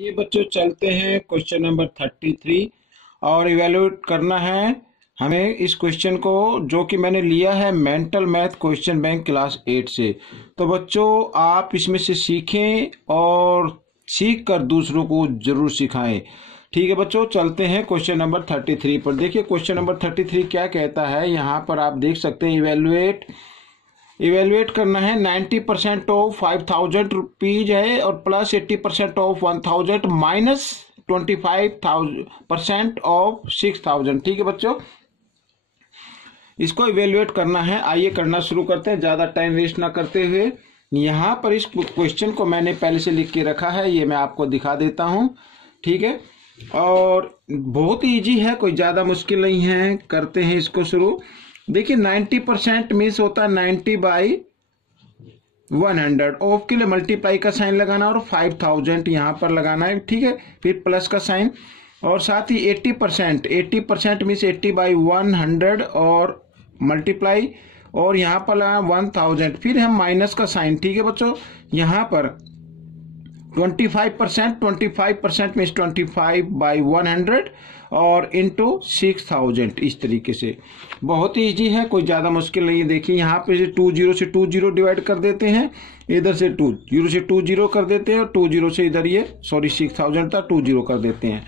ये बच्चों चलते हैं क्वेश्चन नंबर 33 और इवेलुएट करना है हमें इस क्वेश्चन को, जो कि मैंने लिया है mental math question bank class 8 से। तो बच्चों आप इसमें से सीखें और सीख कर दूसरों को जरूर सिखाएं। ठीक है बच्चों, चलते हैं क्वेश्चन नंबर 33 पर। देखिए क्वेश्चन नंबर 33 क्या कहता है, यहाँ पर आप देख सकते हैं इवेलुएट करना है। 90% ऑफ 5,000 रुपीज है और प्लस 80% ऑफ 1,000 माइनस 25% ऑफ 6,000। ठीक है बच्चों, इसको इवेलुएट करना है। आइए करना शुरू करते हैं, ज़्यादा टाइम वेस्ट ना करते हुए। यहाँ पर इस क्वेश्चन को मैंने पहले से लिख के रखा है, ये मैं आपको दिखा देता हूँ। ठीक है, और बहुत ही ईजी है, कोई ज़्यादा मुश्किल नहीं है। करते हैं इसको शुरू। देखिए 90% मीन्स होता है 90/100। ऑफ के लिए मल्टीप्लाई का साइन लगाना और 5,000 यहाँ पर लगाना है। ठीक है, फिर प्लस का साइन, और साथ ही 80% मीन्स 80/100 और मल्टीप्लाई, और यहाँ पर लगा 1,000, फिर हम माइनस का साइन। ठीक है बच्चों, यहाँ पर 25% मीन्स 25/100 और इंटू 6,000। इस तरीके से बहुत ही ईजी है, कोई ज़्यादा मुश्किल नहीं है। देखिए यहाँ पे 20 से 20 डिवाइड कर देते हैं, इधर से 20 से 20 कर देते हैं, और 20 से इधर ये 6,000 था 20 कर देते हैं।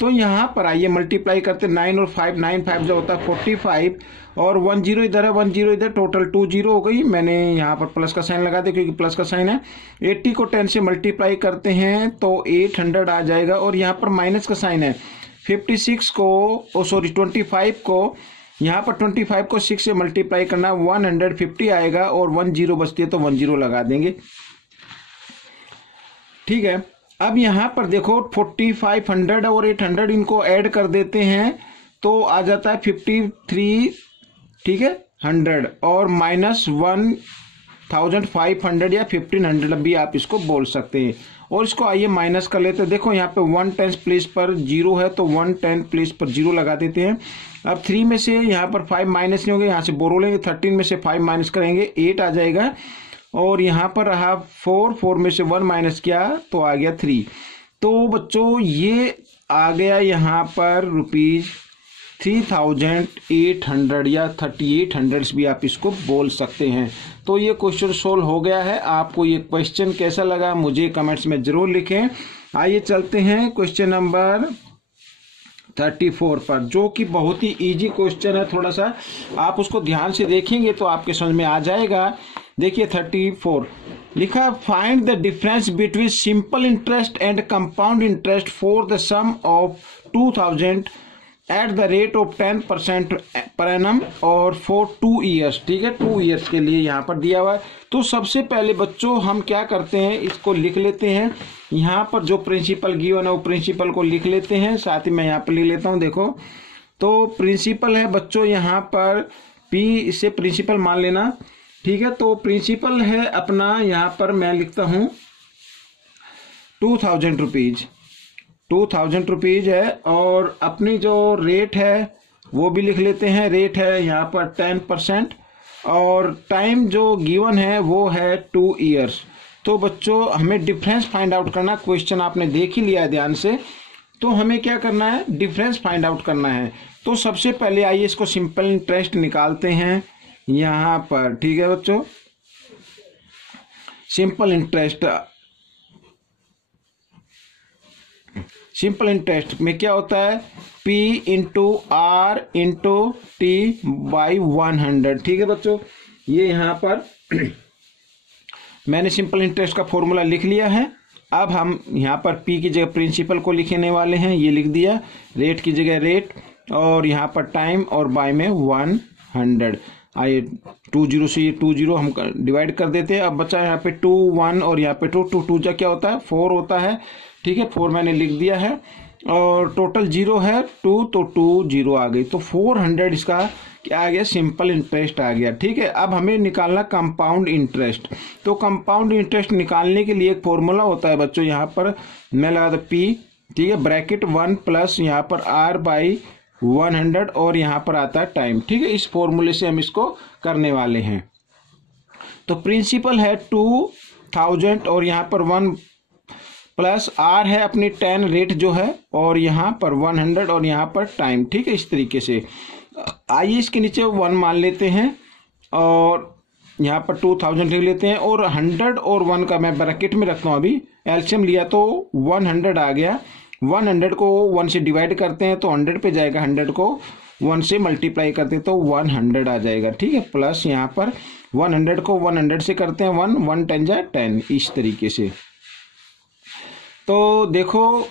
तो यहाँ पर आइए मल्टीप्लाई करते हैं, 9 और 5, 9 5 जो होता है 45, और 10 इधर है 10 इधर, टोटल 20 हो गई। मैंने यहाँ पर प्लस का साइन लगा दिया क्योंकि प्लस का साइन है। 80 को 10 से मल्टीप्लाई करते हैं तो 800 आ जाएगा, और यहाँ पर माइनस का साइन है। 25 को यहाँ पर 25 को 6 से मल्टीप्लाई करना, 150 आएगा, और 10 बचती है तो 10 लगा देंगे। ठीक है, अब यहाँ पर देखो 4500 और 800 इनको ऐड कर देते हैं तो आ जाता है 53। ठीक है, 100 और माइनस 1,500 या 1,500 भी आप इसको बोल सकते हैं। और इसको आइए माइनस कर लेते हैं। देखो यहाँ पे 110 प्लेस पर 0 है तो 110 प्लेस पर 0 लगा देते हैं। अब 3 में से यहाँ पर 5 माइनस नहीं होंगे, यहाँ से बोरो लेंगे। 13 में से 5 माइनस करेंगे 8 आ जाएगा, और यहाँ पर रहा 4 में से 1 माइनस किया तो आ गया 3। तो बच्चों ये आ गया यहाँ पर ₹3,800 या 3,800 भी आप इसको बोल सकते हैं। तो ये क्वेश्चन सोल्व हो गया है। आपको ये क्वेश्चन कैसा लगा मुझे कमेंट्स में जरूर लिखें। आइए चलते हैं क्वेश्चन नंबर 34 पर, जो कि बहुत ही इजी क्वेश्चन है। थोड़ा सा आप उसको ध्यान से देखेंगे तो आपके समझ में आ जाएगा। देखिए 34 लिखा, find the difference between simple interest and compound interest for the sum of 2,000 at the rate of 10% per annum और फॉर 2 ईयर्स। ठीक है, 2 ईयर्स के लिए यहाँ पर दिया हुआ है। तो सबसे पहले बच्चों हम क्या करते हैं, इसको लिख लेते हैं। यहाँ पर जो प्रिंसिपल गिवन है वो प्रिंसिपल को लिख लेते हैं, साथ ही मैं यहाँ पर लिख लेता हूँ। देखो तो प्रिंसिपल है बच्चों यहाँ पर P, इसे प्रिंसिपल मान लेना। ठीक है, तो प्रिंसिपल है अपना, यहाँ पर मैं लिखता हूँ 2,000 रुपीज, 2,000 रुपीज है, और अपनी जो रेट है वो भी लिख लेते हैं। रेट है यहाँ पर 10%, और टाइम जो गिवन है वो है 2 ईयर्स। तो बच्चों हमें डिफरेंस फाइंड आउट करना, क्वेश्चन आपने देख ही लिया है ध्यान से, तो हमें क्या करना है, डिफरेंस फाइंड आउट करना है। तो सबसे पहले आइए इसको सिंपल इंटरेस्ट निकालते हैं यहाँ पर। ठीक है बच्चों, सिंपल इंटरेस्ट में क्या होता है, P into R into T/100। ठीक है बच्चों, ये यहाँ पर मैंने सिंपल इंटरेस्ट का फॉर्मूला लिख लिया है। अब हम यहाँ पर P की जगह प्रिंसिपल को लिखने वाले हैं, ये लिख दिया। रेट की जगह रेट, और यहाँ पर टाइम, और बाय में 100। आइए 20 से ये 20 हम डिवाइड कर देते हैं। अब बचा यहाँ पे 2 1 और यहाँ पे 2 2 2 जा क्या होता है 4 होता है। ठीक है, 4 मैंने लिख दिया है, और टोटल 0 है 2 तो 2 0 आ गई, तो 400 इसका क्या आ गया, सिंपल इंटरेस्ट आ गया। ठीक है, अब हमें निकालना कंपाउंड इंटरेस्ट। तो कंपाउंड इंटरेस्ट निकालने के लिए एक फॉर्मूला होता है बच्चों, यहाँ पर मैं लगा था P, ठीक है, ब्रैकेट 1 प्लस यहाँ पर R/100, और यहाँ पर आता है टाइम। ठीक है, इस फॉर्मूले से हम इसको करने वाले हैं। तो प्रिंसिपल है 2,000 और यहाँ पर 1 प्लस आर है अपनी 10 रेट जो है, और यहाँ पर 100 और यहाँ पर टाइम। ठीक है, इस तरीके से आइए इसके नीचे 1 मान लेते हैं और यहाँ पर 2000 लिख लेते हैं, और 100 और 1 का मैं ब्रैकेट में रखता हूँ। अभी एलसीएम लिया तो 100 आ गया। 100 को 1 से डिवाइड करते हैं तो 100 पे जाएगा, 100 को 1 से मल्टीप्लाई करते हैं तो 100 आ जाएगा। ठीक है, प्लस यहाँ पर 100 को 100 से करते हैं 1, 1 10 जा 10, इस तरीके से। तो देखो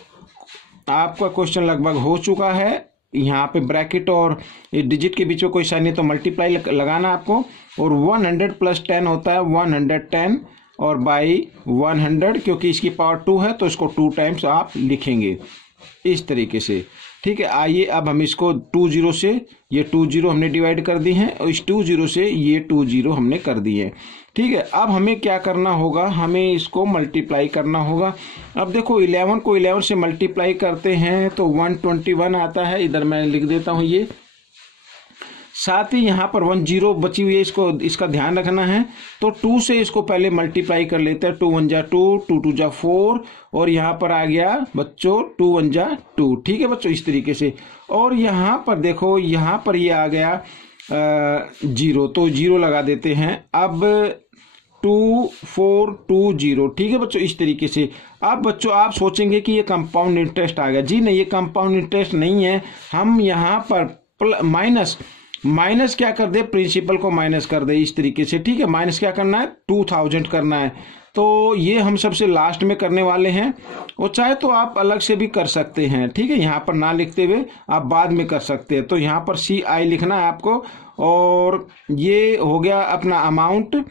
आपका क्वेश्चन लगभग हो चुका है। यहाँ पे ब्रैकेट और डिजिट के बीच में कोई साइन नहीं तो मल्टीप्लाई लगाना आपको, और 100 प्लस 10 होता है 110, और बाई 100 क्योंकि इसकी पावर 2 है तो इसको 2 टाइम्स आप लिखेंगे इस तरीके से। ठीक है, आइए अब हम इसको 20 से ये 20 हमने डिवाइड कर दी हैं, और इस 20 से ये 20 हमने कर दिए हैं। ठीक है, अब हमें क्या करना होगा, हमें इसको मल्टीप्लाई करना होगा। अब देखो 11 को 11 से मल्टीप्लाई करते हैं तो 121 आता है, इधर मैं लिख देता हूँ ये। साथ ही यहाँ पर 10 बची हुई है, इसका ध्यान रखना है। तो 2 से इसको पहले मल्टीप्लाई कर लेते हैं, 2 1 जा 2, 2 2 जा 4, और यहाँ पर आ गया बच्चों 2 1 जा 2। ठीक है बच्चों, इस तरीके से। और यहाँ पर देखो, यहाँ पर ये आ गया 0, तो 0 लगा देते हैं। अब 2 4 2 0। ठीक है बच्चों, इस तरीके से। अब बच्चों आप सोचेंगे कि ये कंपाउंड इंटरेस्ट आ गया। जी नहीं, ये कंपाउंड इंटरेस्ट नहीं है। हम यहाँ पर माइनस क्या कर दे, प्रिंसिपल को माइनस कर दे इस तरीके से। ठीक है, माइनस क्या करना है, 2000 करना है। तो ये हम सबसे लास्ट में करने वाले हैं, और चाहे तो आप अलग से भी कर सकते हैं। ठीक है, यहाँ पर ना लिखते हुए आप बाद में कर सकते हैं। तो यहाँ पर CI लिखना है आपको, और ये हो गया अपना अमाउंट,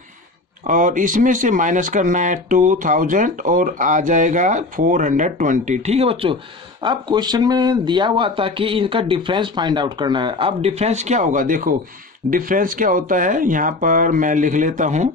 और इसमें से माइनस करना है 2000 और आ जाएगा 420। ठीक है बच्चों, अब क्वेश्चन में दिया हुआ था कि इनका डिफरेंस फाइंड आउट करना है। अब डिफरेंस क्या होगा, देखो डिफरेंस क्या होता है, यहाँ पर मैं लिख लेता हूँ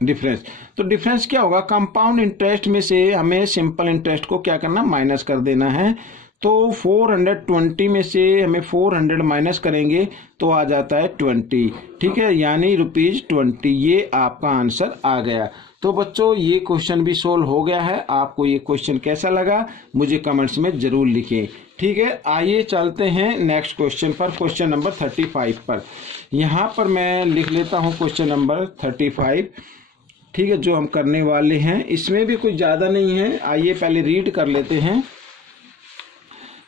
डिफरेंस। तो डिफरेंस क्या होगा, कंपाउंड इंटरेस्ट में से हमें सिंपल इंटरेस्ट को क्या करना, माइनस कर देना है। तो 420 में से हमें 400 माइनस करेंगे तो आ जाता है 20। ठीक है, यानी ₹20। ये आपका आंसर आ गया। तो बच्चों ये क्वेश्चन भी सोल्व हो गया है। आपको ये क्वेश्चन कैसा लगा मुझे कमेंट्स में जरूर लिखें। ठीक है, आइए चलते हैं नेक्स्ट क्वेश्चन पर, क्वेश्चन नंबर 35 पर। यहाँ पर मैं लिख लेता हूँ क्वेश्चन नंबर 35। ठीक है, जो हम करने वाले हैं इसमें भी कुछ ज़्यादा नहीं है। आइए पहले रीड कर लेते हैं।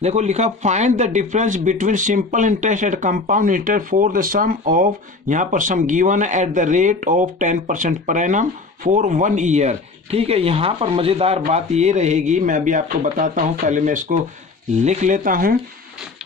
देखो लिखा, find the difference between simple interest and compound interest for the sum of, यहाँ पर सम गिवन है at the rate of 10% per annum for 1 year. ठीक है, यहाँ पर मजेदार बात ये रहेगी, मैं भी आपको बताता हूँ। पहले मैं इसको लिख लेता हूँ।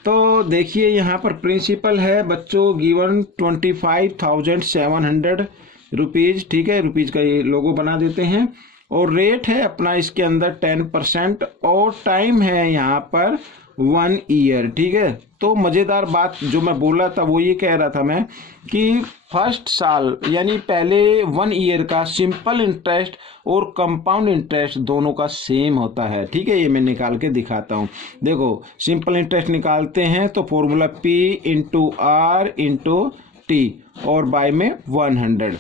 तो देखिए यहाँ पर प्रिंसिपल है बच्चों गिवन 25,700 रुपीज। ठीक है, रुपीज का ये लोगो बना देते हैं, और रेट है अपना इसके अंदर 10%, और टाइम है यहाँ पर 1 ईयर। ठीक है, तो मजेदार बात जो मैं बोला था वो ये कह रहा था मैं कि फर्स्ट साल यानी पहले 1 ईयर का सिंपल इंटरेस्ट और कंपाउंड इंटरेस्ट दोनों का सेम होता है। ठीक है, ये मैं निकाल के दिखाता हूँ। देखो सिंपल इंटरेस्ट निकालते हैं तो formula P into R into T और बाय में 100।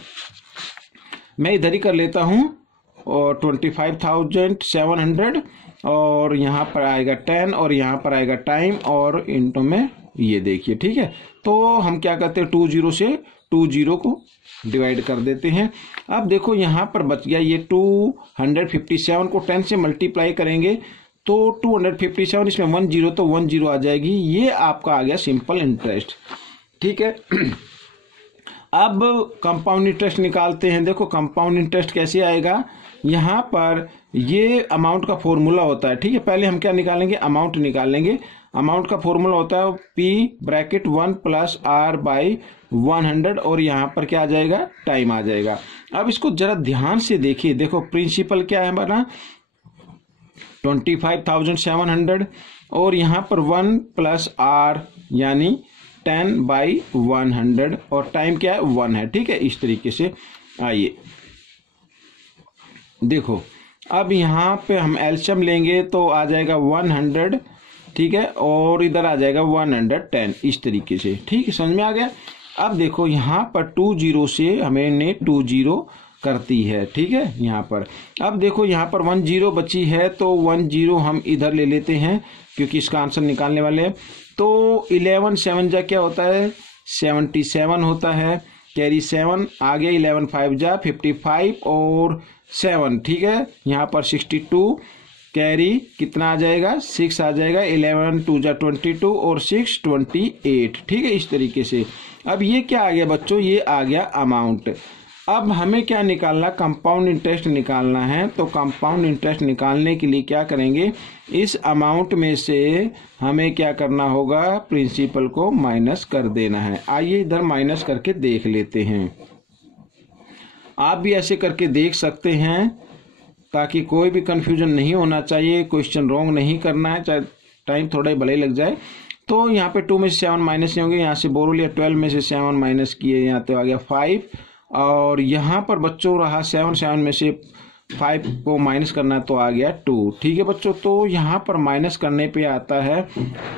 मैं इधर ही कर लेता हूँ, और 25,700, और यहाँ पर आएगा 10 और यहाँ पर आएगा टाइम और इंटू में ये देखिए। ठीक है, तो हम क्या करते हैं 20 से 20 को डिवाइड कर देते हैं। अब देखो यहाँ पर बच गया ये 257 को 10 से मल्टीप्लाई करेंगे तो 257, इसमें 10 तो 10 आ जाएगी। ये आपका आ गया सिंपल इंटरेस्ट। ठीक है, अब कंपाउंड इंटरेस्ट निकालते हैं। देखो कंपाउंड इंटरेस्ट कैसे आएगा, यहाँ पर ये अमाउंट का फॉर्मूला होता है। ठीक है, पहले हम क्या निकालेंगे, अमाउंट निकालेंगे। अमाउंट का फॉर्मूला होता है P bracket 1 plus R by 100, और यहाँ पर क्या आ जाएगा, टाइम आ जाएगा। अब इसको जरा ध्यान से देखिए। देखो प्रिंसिपल क्या है हमारा 25,700, और यहाँ पर 1 प्लस R यानी 10/100, और टाइम क्या है 1 है। ठीक है, इस तरीके से। आइए देखो अब यहाँ पे हम एलसीएम लेंगे तो आ जाएगा 100। ठीक है, और इधर आ जाएगा 110 इस तरीके से। ठीक है, समझ में आ गया। अब देखो यहाँ पर 20 से हमने 20 करती है। ठीक है, यहाँ पर अब देखो यहाँ पर 10 बची है तो 10 हम इधर ले लेते हैं क्योंकि इसका आंसर निकालने वाले हैं। तो 11 7 जा क्या होता है 77 होता है, कैरी 7 आगे 11 5 जा 55 और 7। ठीक है, यहाँ पर 62 कैरी कितना आ जाएगा 6 आ जाएगा, 11 2 जा 22 और 6 28। ठीक है, इस तरीके से। अब ये क्या आ गया बच्चों, ये आ गया अमाउंट। अब हमें क्या निकालना, कंपाउंड इंटरेस्ट निकालना है। तो कंपाउंड इंटरेस्ट निकालने के लिए क्या करेंगे, इस अमाउंट में से हमें क्या करना होगा, प्रिंसिपल को माइनस कर देना है। आइए इधर माइनस करके देख लेते हैं। आप भी ऐसे करके देख सकते हैं ताकि कोई भी कंफ्यूजन नहीं होना चाहिए, क्वेश्चन रॉन्ग नहीं करना है, चाहे टाइम थोड़ा ही भले लग जाए। तो यहाँ पे 2 में से 7 माइनस नहीं होंगे, यहाँ से बोरो लिया 12 में से 7 माइनस किए, यहाँ तो आ गया 5 और यहाँ पर बच्चों रहा 7 में से 5 को माइनस करना तो आ गया 2। ठीक है बच्चों, तो यहाँ पर माइनस करने पे आता है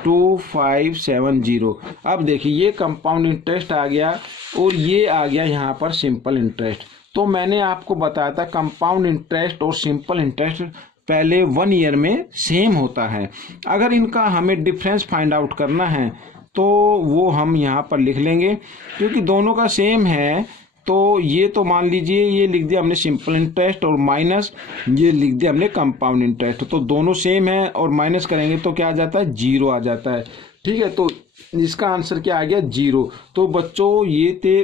2570। अब देखिए ये कंपाउंड इंटरेस्ट आ गया और ये आ गया यहाँ पर सिंपल इंटरेस्ट। तो मैंने आपको बताया था कंपाउंड इंटरेस्ट और सिंपल इंटरेस्ट पहले 1 ईयर में सेम होता है। अगर इनका हमें डिफरेंस फाइंड आउट करना है तो वो हम यहाँ पर लिख लेंगे, क्योंकि दोनों का सेम है। तो ये तो मान लीजिए ये लिख दिया हमने सिंपल इंटरेस्ट और माइनस ये लिख दिया हमने कंपाउंड इंटरेस्ट। तो दोनों सेम है और माइनस करेंगे तो क्या आ जाता है 0 आ जाता है। ठीक है, तो इसका आंसर क्या आ गया 0। तो बच्चों ये थे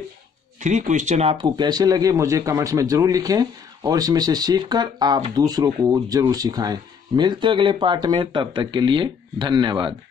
3 क्वेश्चन। आपको कैसे लगे मुझे कमेंट्स में जरूर लिखें और इसमें से सीखकर आप दूसरों को जरूर सिखाएं। मिलते अगले पार्ट में, तब तक के लिए धन्यवाद।